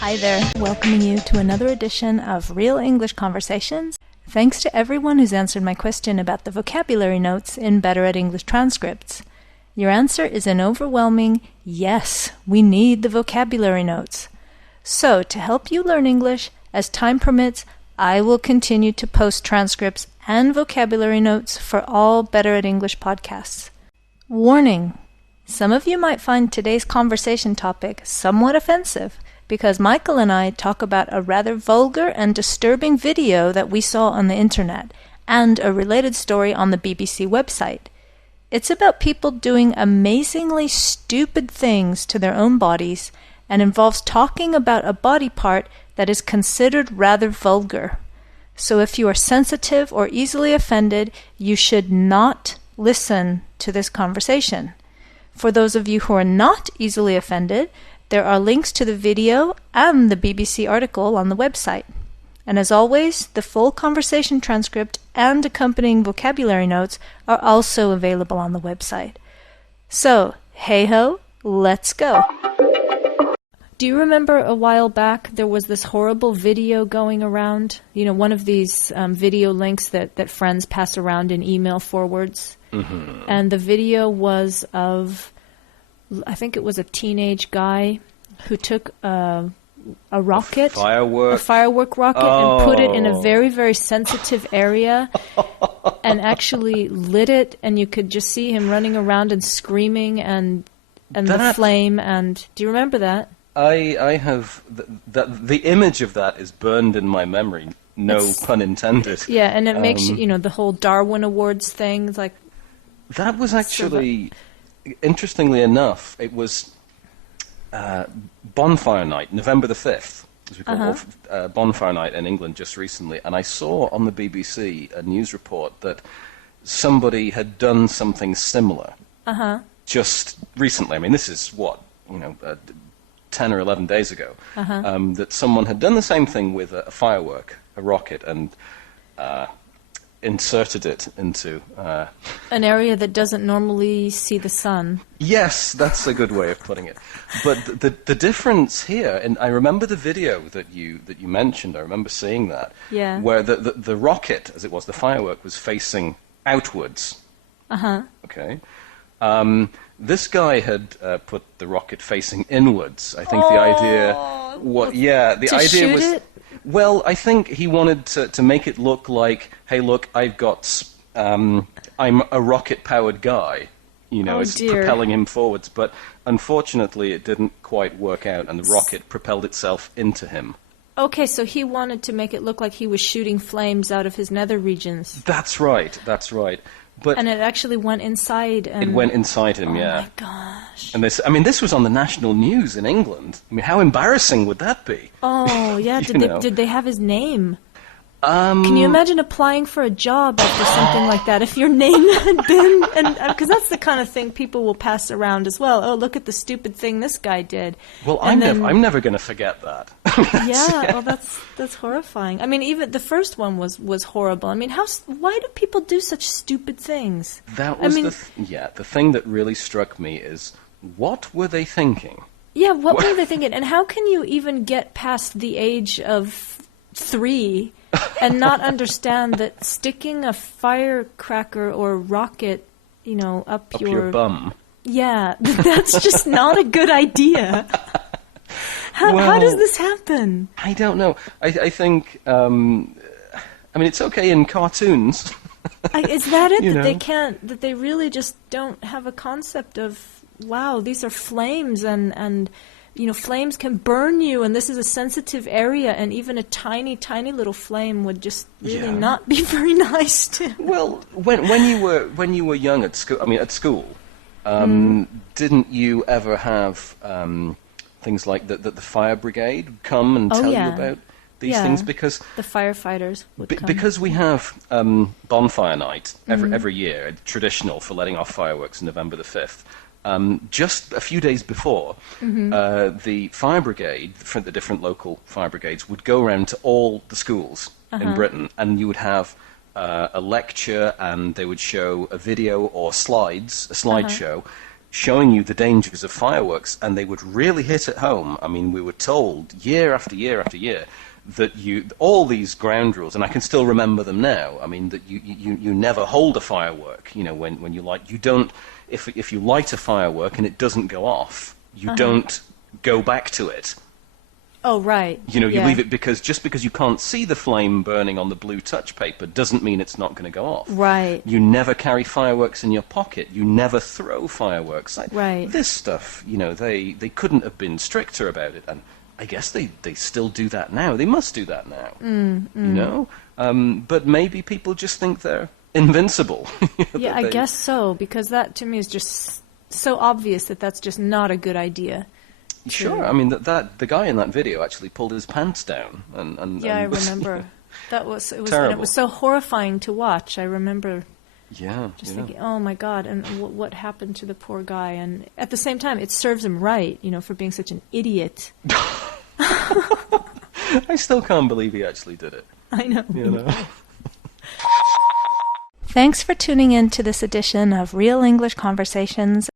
Hi there, welcoming you to another edition of Real English Conversations. Thanks to everyone who's answered my question about the vocabulary notes in Better at English transcripts. Your answer is an overwhelming yes, we need the vocabulary notes. So, to help you learn English, as time permits, I will continue to post transcripts and vocabulary notes for all Better at English podcasts. Warning! Some of you might find today's conversation topic somewhat offensive, because Michael and I talk about a rather vulgar and disturbing video that we saw on the internet, and a related story on the BBC website. It's about people doing amazingly stupid things to their own bodies, and involves talking about a body part that is considered rather vulgar. So if you are sensitive or easily offended, you should not listen to this conversation. For those of you who are not easily offended, there are links to the video and the BBC article on the website. And as always, the full conversation transcript and accompanying vocabulary notes are also available on the website. So, hey-ho, let's go! Do you remember a while back there was this horrible video going around? You know, one of these video links that friends pass around in email forwards. Mm-hmm. And the video was of, I think it was a teenage guy who took a rocket, a firework rocket, and put it in a very, very sensitive area and actually lit it, and you could just see him running around and screaming and the flame. And do you remember that? I have the image of that is burned in my memory. No pun intended. Yeah, and it makes you know, the whole Darwin Awards thing. Like that was actually, interestingly enough, it was Bonfire Night, November the 5th, as we call it, Bonfire Night in England just recently, and I saw on the BBC a news report that somebody had done something similar just recently. I mean, this is what, 10 or 11 days ago, that someone had done the same thing with a firework, a rocket, and inserted it into an area that doesn't normally see the sun. Yes, that's a good way of putting it. But the difference here, and I remember the video that you mentioned. I remember seeing that, where the rocket, as it was, the firework, was facing outwards. Okay. This guy had put the rocket facing inwards. I think the idea, the idea was. It? Well, I think he wanted to make it look like, hey, look, I'm a rocket-powered guy. It's propelling him forwards. But unfortunately, it didn't quite work out, and the rocket propelled itself into him. Okay, so he wanted to make it look like he was shooting flames out of his nether regions. That's right. And it actually went inside. It went inside him, yeah. Oh my gosh! And this was on the national news in England. I mean, how embarrassing would that be? Oh yeah. Did they have his name? Can you imagine applying for a job after something like that? If your name had been, and because that's the kind of thing people will pass around as well. Oh, look at the stupid thing this guy did. Well, I'm never going to forget that. Yeah, well, that's horrifying. I mean, even the first one was horrible. I mean, why do people do such stupid things? That was the thing that really struck me is, what were they thinking? Yeah, what were they thinking? And how can you even get past the age of 3 and not understand that sticking a firecracker or rocket, up your bum? Yeah, that's just not a good idea. How does this happen? I don't know. I think, it's okay in cartoons. Is that it? That they really just don't have a concept of, wow, these are flames and flames can burn you, and this is a sensitive area, and even a tiny, tiny little flame would just really not be very nice to. Well, when you were young at school, didn't you ever have things like the fire brigade come and tell you about these things? Because the firefighters would come. Because we have Bonfire Night every year, traditional for letting off fireworks, November the 5th. Just a few days before, the fire brigade, the different local fire brigades, would go around to all the schools in Britain, and you would have a lecture, and they would show a video or a slideshow showing you the dangers of fireworks, and they would really hit it home. I mean, we were told year after year after year that all these ground rules, and I can still remember them now. I mean, that you never hold a firework. You know, when you light, you don't. If you light a firework and it doesn't go off, you don't go back to it. Oh, right. You know, you leave it just because you can't see the flame burning on the blue touch paper doesn't mean it's not going to go off. Right. You never carry fireworks in your pocket. You never throw fireworks. Right. This stuff, you know, they couldn't have been stricter about it. And I guess they still do that now. They must do that now. You know? But maybe people just think they're invincible. Yeah, I guess so, because that to me is just so obvious that that's just not a good idea. Sure, I mean the guy in that video actually pulled his pants down, and I remember it was terrible. And it was so horrifying to watch. I remember, just thinking, oh my God, and what happened to the poor guy? And at the same time, it serves him right, you know, for being such an idiot. I still can't believe he actually did it. I know. You know. Thanks for tuning in to this edition of Real English Conversations.